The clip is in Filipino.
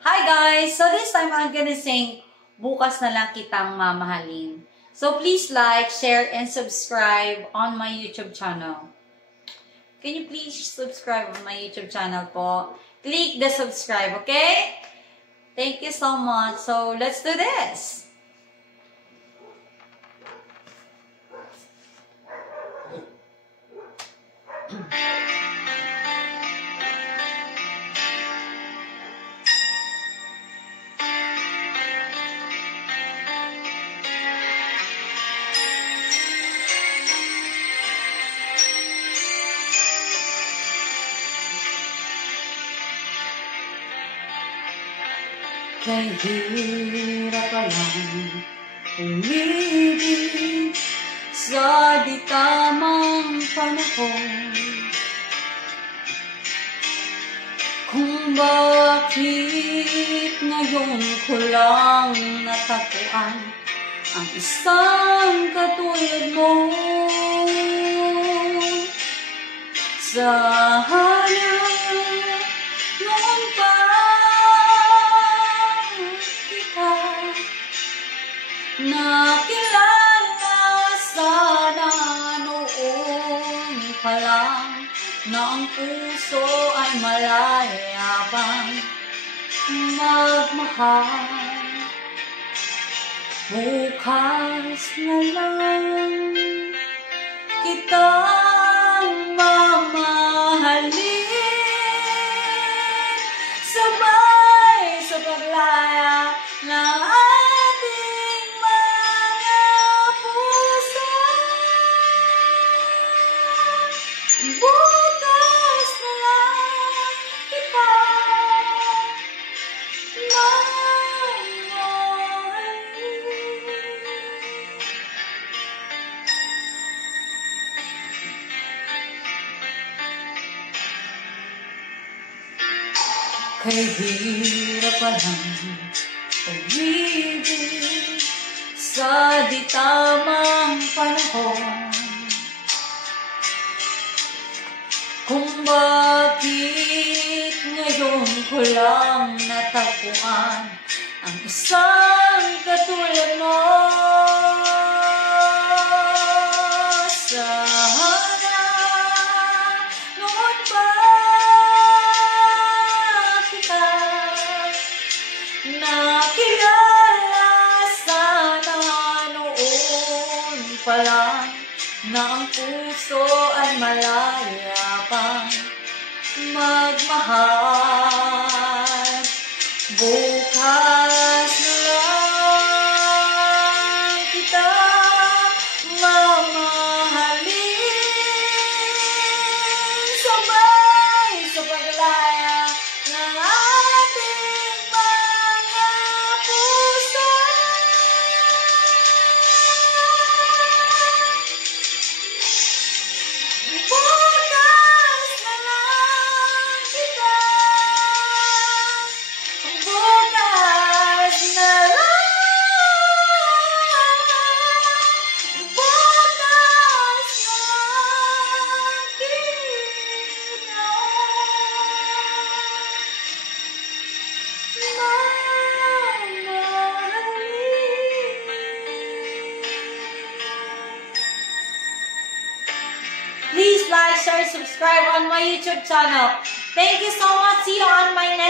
Hi guys! So this time I'm gonna sing Bukas na lang kitang mamahalin. So please like, share, and subscribe on my YouTube channel. Can you please subscribe on my YouTube channel po? Click the subscribe, okay? Thank you so much. So let's do this! Kay hirap pa lang umibig sa di tamang panahon. Kung bakit ngayon ko lang natagpuan ang isang katulad mo. Sana noon pa kita nakilala, sana noon pa lang na ang puso ay malaya pang magmahal. Bukas na lang kitang mamahalin, sabay sa paglaya ng ating mga puso. Bukas na lang kita mamahalin. Kay hirap pa lang pag-ibig sa di tamang panahon. Kung bakit ngayon ko lang natagpuan ang isang katulad mo. Sana noon pa kita nakilala, sana noon pa lang na ang puso ay malaya pang magmahal. Bukas na lang kita mamahalin, sabay sa paglaya ng ating mga puso. Bukas na lang kita, bukas na lang, bukas na lang kita mamahalin. Please like, share, subscribe on my YouTube channel. Thank you so much. See you on my next